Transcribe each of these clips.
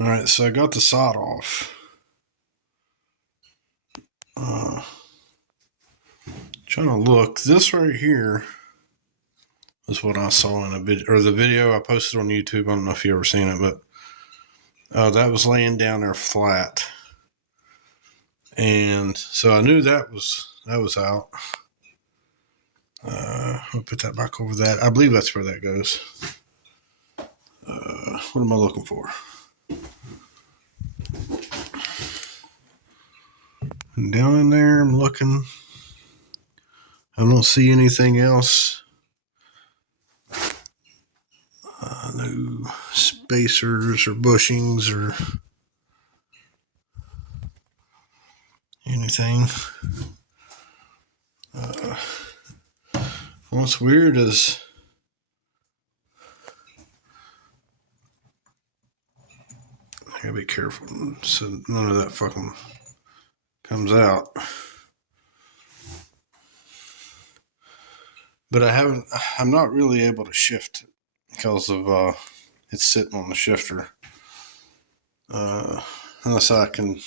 Alright, so I got the sod off. Trying to look. This right here is what I saw in a video, or the video I posted on YouTube. I don't know if you ever seen it, but that was laying down there flat. And so I knew that was out. I'll put that back over that. I believe that's where that goes. What am I looking for? And down in there, I'm looking. I don't see anything else. No spacers or bushings or anything. What's weird is I gotta be careful so none of that fucking comes out. But I'm not really able to shift it because of it's sitting on the shifter. Unless I can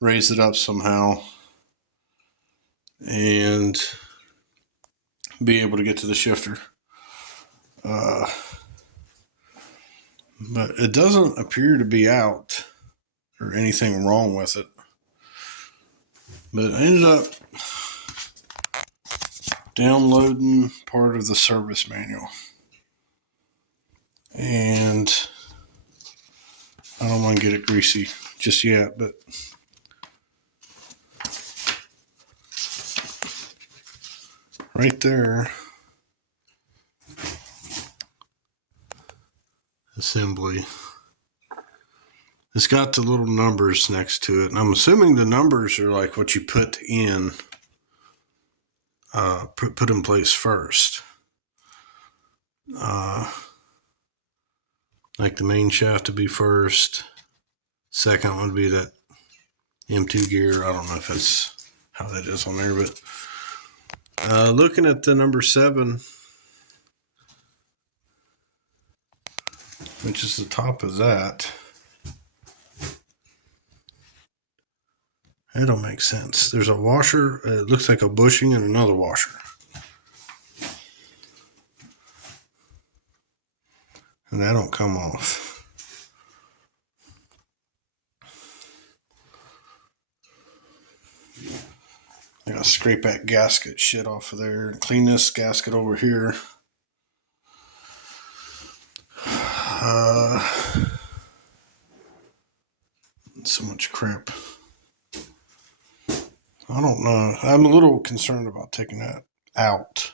raise it up somehow and be able to get to the shifter. But it doesn't appear to be out or anything wrong with it. But I ended up downloading part of the service manual. And I don't want to get it greasy just yet, but right there, assembly. It's got the little numbers next to it, and I'm assuming the numbers are like what you put in, put in place first. Like the main shaft to be first. Second would be that M2 gear. I don't know if that's how that is on there, but looking at the number 7, which is the top of that, it don't make sense. There's a washer. It looks like a bushing and another washer. And that don't come off. I gotta scrape that gasket shit off of there and clean this gasket over here. So much crap. I don't know. I'm a little concerned about taking that out.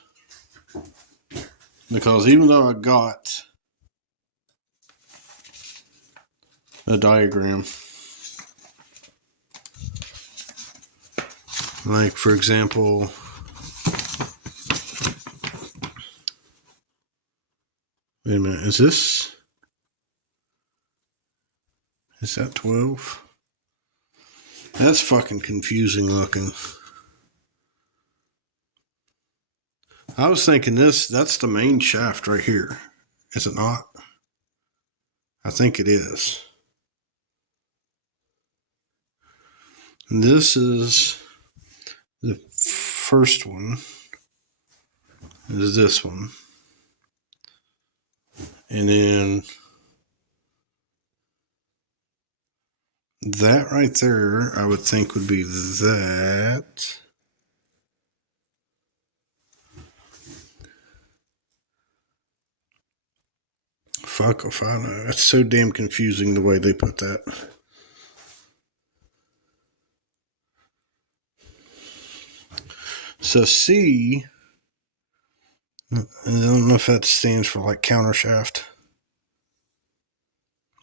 Because even though I got a diagram, like for example, wait a minute, is that 12? That's fucking confusing looking. I was thinking that's the main shaft right here. Is it not? I think it is. And this is the first one. Is this one. And then that right there, I would think would be that. Fuck if I know. It's so damn confusing the way they put that. So C, I don't know if that stands for like countershaft.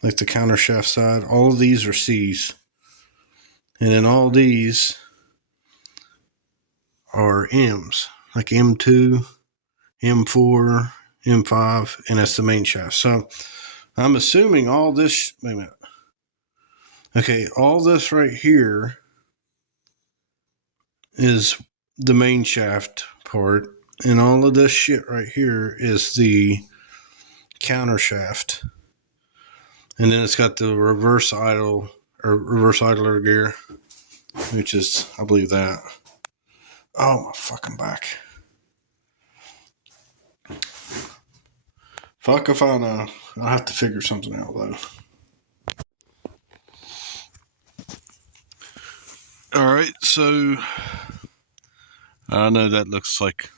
Like the countershaft side. All of these are C's. And then all these are M's. Like M2, M4, M5, and that's the main shaft. So I'm assuming all this, wait a minute. Okay, all this right here is the main shaft part, and all of this shit right here is the counter shaft. And then it's got the reverse idle or reverse idler gear, which is, I believe that. Oh, my fucking back. Fuck if I know. I'll have to figure something out, though. All right, so I know that looks like,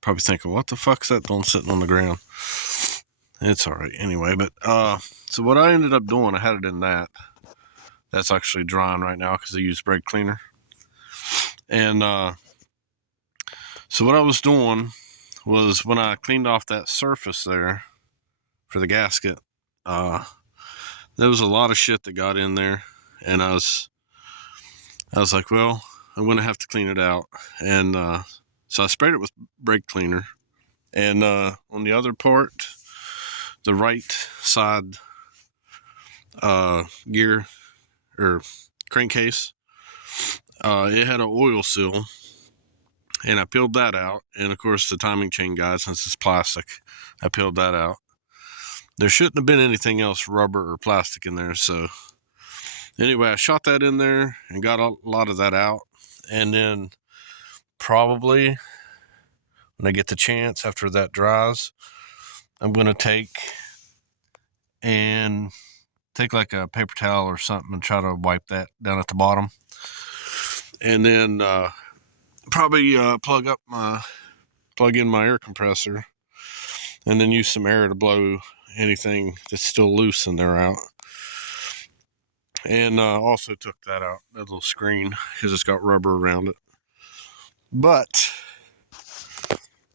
probably thinking, what the fuck's that doing sitting on the ground? It's all right anyway, but so what I ended up doing, I had it in that. That's actually drying right now because I used brake cleaner. And so what I was doing was when I cleaned off that surface there for the gasket, there was a lot of shit that got in there, and I was like, well, I'm going to have to clean it out. And so I sprayed it with brake cleaner. And on the other part, the right side gear or crankcase, it had an oil seal, and I peeled that out. And of course, the timing chain guide, since it's plastic, I peeled that out. There shouldn't have been anything else rubber or plastic in there. So anyway, I shot that in there and got a lot of that out. And then probably when I get the chance after that dries, I'm going to take like a paper towel or something and try to wipe that down at the bottom. And then probably plug in my air compressor, and then use some air to blow anything that's still loose in there out. And also took that out, that little screen, because it's got rubber around it. But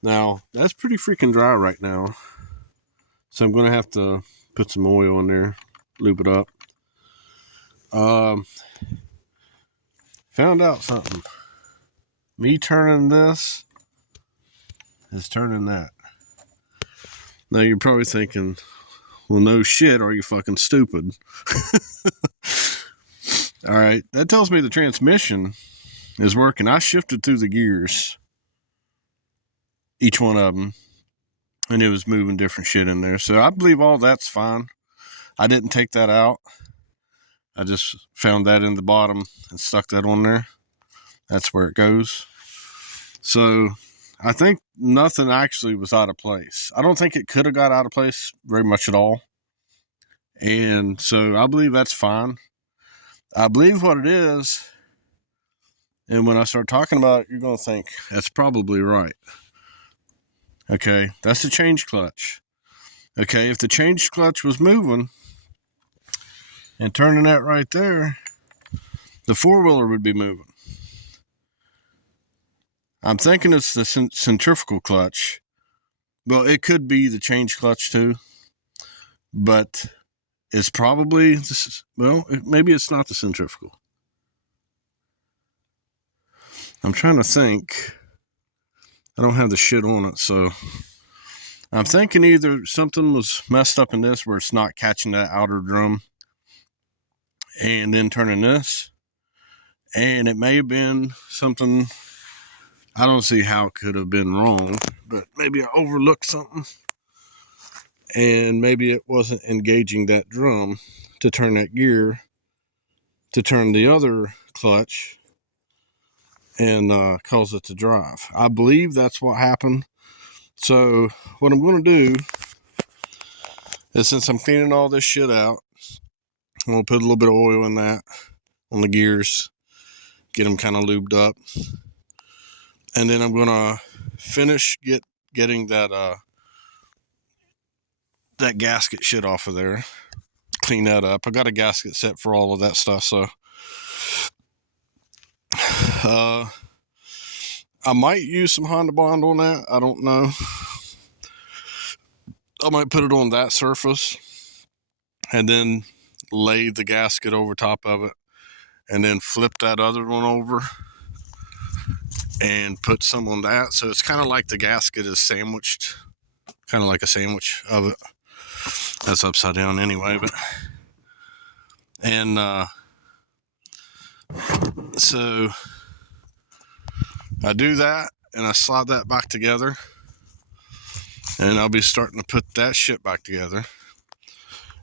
now that's pretty freaking dry right now, so I'm gonna have to put some oil in there, lube it up. Found out something. Me turning this is turning that. Now you're probably thinking, well, no shit, are you fucking stupid? All right, that tells me the transmission is working. I shifted through the gears, each one of them, and it was moving different shit in there. So I believe all that's fine. I didn't take that out. I just found that in the bottom and stuck that on there. That's where it goes. So I think nothing actually was out of place. I don't think it could have got out of place very much at all. And so I believe that's fine. I believe what it is, and when I start talking about it, you're going to think that's probably right. Okay, that's the change clutch. Okay, if the change clutch was moving and turning that right there, the four-wheeler would be moving. I'm thinking it's the centrifugal clutch. Well, it could be the change clutch too, but it's probably, maybe it's not the centrifugal. I'm trying to think. I don't have the shit on it, so I'm thinking either something was messed up in this where it's not catching that outer drum and then turning this, and it may have been something. I don't see how it could have been wrong, but maybe I overlooked something, and maybe it wasn't engaging that drum to turn that gear to turn the other clutch and cause it to drive. I believe that's what happened. So what I'm going to do is, since I'm cleaning all this shit out, I'm going to put a little bit of oil in that on the gears, get them kind of lubed up, and then I'm going to finish getting that gasket shit off of there, clean that up. I got a gasket set for all of that stuff, so I might use some Honda Bond on that. I don't know. I might put it on that surface and then lay the gasket over top of it, and then flip that other one over and put some on that. So it's kind of like the gasket is sandwiched, kind of like a sandwich of it. That's upside down anyway, but and so I do that and I slide that back together, and I'll be starting to put that shit back together.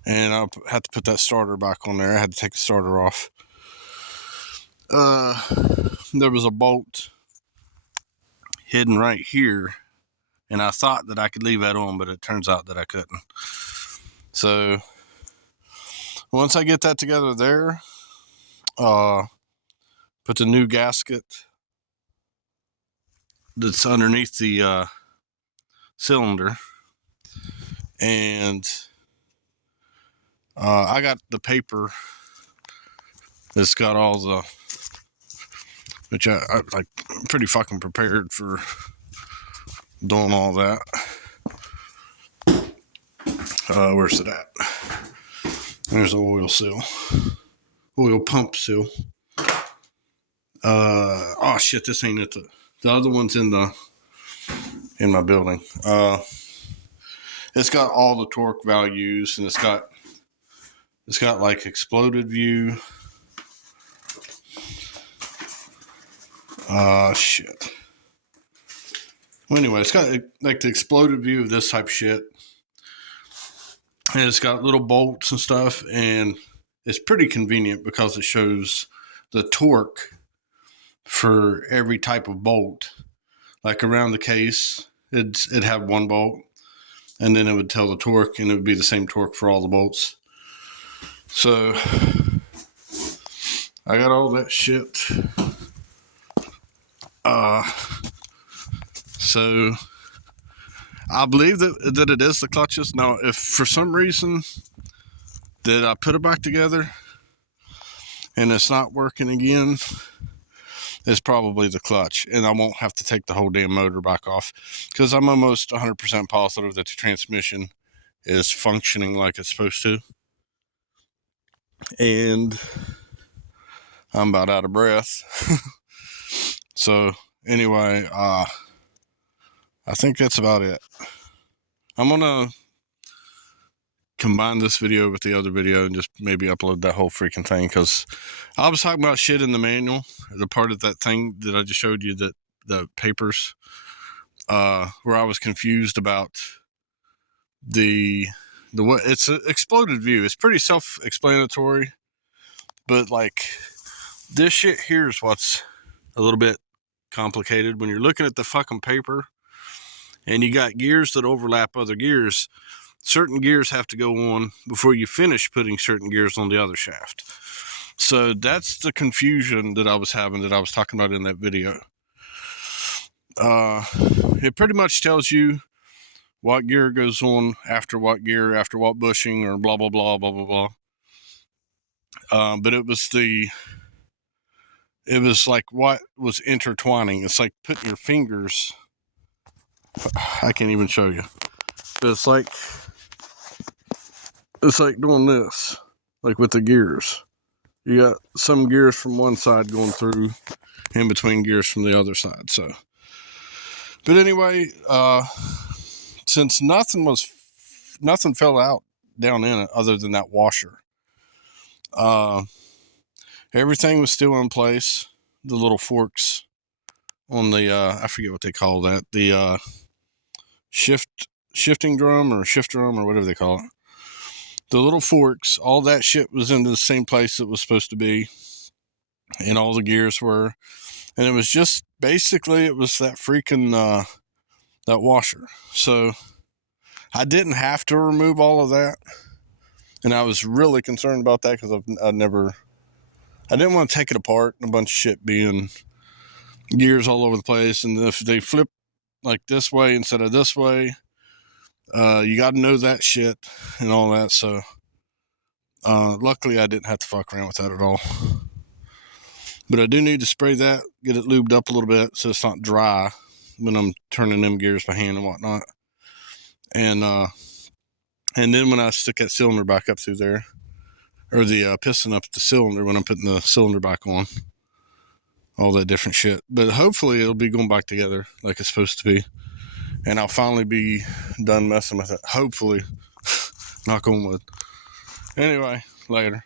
and I had to put that starter back on there. I had to take the starter off. There was a bolt hidden right here, and I thought that I could leave that on, but it turns out that I couldn't. So once I get that together there, put the new gasket that's underneath the cylinder, and I got the paper that's got all the, which I like, I'm pretty fucking prepared for doing all that. Where's it at? There's the oil seal, oil pump seal. Oh shit, this ain't it. The other one's in my building. It's got all the torque values, and it's got like exploded view. Shit. Well, anyway, it's got like the exploded view of this type of shit, and it's got little bolts and stuff, and it's pretty convenient because it shows the torque for every type of bolt. Like around the case, it'd have one bolt, and then it would tell the torque, and it would be the same torque for all the bolts. So I got all that shit. So I believe that it is the clutches. Now, if for some reason that I put it back together and it's not working again, it's probably the clutch, and I won't have to take the whole damn motor back off, because I'm almost 100% positive that the transmission is functioning like it's supposed to. And I'm about out of breath. So anyway, I think that's about it. I'm gonna combine this video with the other video and just maybe upload that whole freaking thing, because I was talking about shit in the manual, the part of that thing that I just showed you, that the papers, where I was confused about the what it's an exploded view. It's pretty self-explanatory, but like this shit here is what's a little bit complicated. When you're looking at the fucking paper and you got gears that overlap other gears, certain gears have to go on before you finish putting certain gears on the other shaft. So that's the confusion that I was having, that I was talking about in that video. It pretty much tells you what gear goes on after what gear, after what bushing, or blah, blah, blah, blah, blah, blah. But it was like what was intertwining. It's like putting your fingers, I can't even show you. It's like doing this, like with the gears. You got some gears from one side going through in between gears from the other side. So, but anyway, since nothing fell out down in it other than that washer, everything was still in place. The little forks on the I forget what they call that, the shifting drum or shift drum or whatever they call it. The little forks, all that shit was in the same place it was supposed to be, and all the gears were. And it was just basically, it was that freaking that washer. So I didn't have to remove all of that, and I was really concerned about that, because I didn't want to take it apart and a bunch of shit being gears all over the place. And if they flip like this way instead of this way, you got to know that shit and all that. So luckily I didn't have to fuck around with that at all. But I do need to spray that, get it lubed up a little bit so it's not dry when I'm turning them gears by hand and whatnot. And then when I stick that cylinder back up through there, or the piston up the cylinder when I'm putting the cylinder back on, all that different shit. But hopefully it'll be going back together like it's supposed to be, and I'll finally be done messing with it. Hopefully. Knock on wood. Anyway, later.